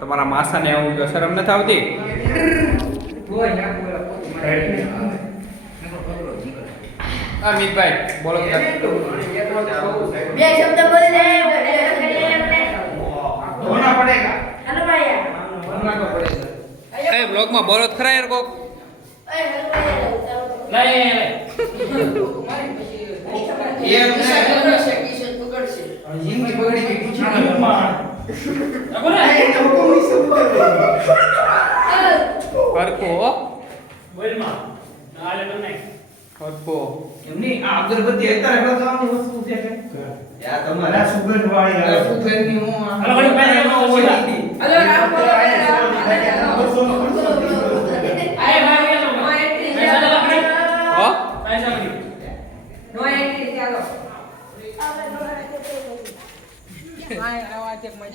તમારા માસાને એવું શરમ નથી આવતી? અમિતભાઈ બોલો. બે શબ્દ બોલી દે. ધોના પડેગા. હેલો ભાઈ. ધોના તો પડેગા. એ બ્લોગમાં બોલો જ ખરા યાર કોક. એમની આ અગરબત્તી અત્યારે બતાવવાની વસ્તુ છે કે યા તમારા સુગંધ વાળી સુગંધની હું હાલો ઘણી પહેલા નો હોય હેલો રામ બોલો. આય ભાઈ નો એન્ટ્રી ચાલો આપણે હો પૈસા મળી નો એન્ટ્રી ચાલો. આય આવા ચેક માં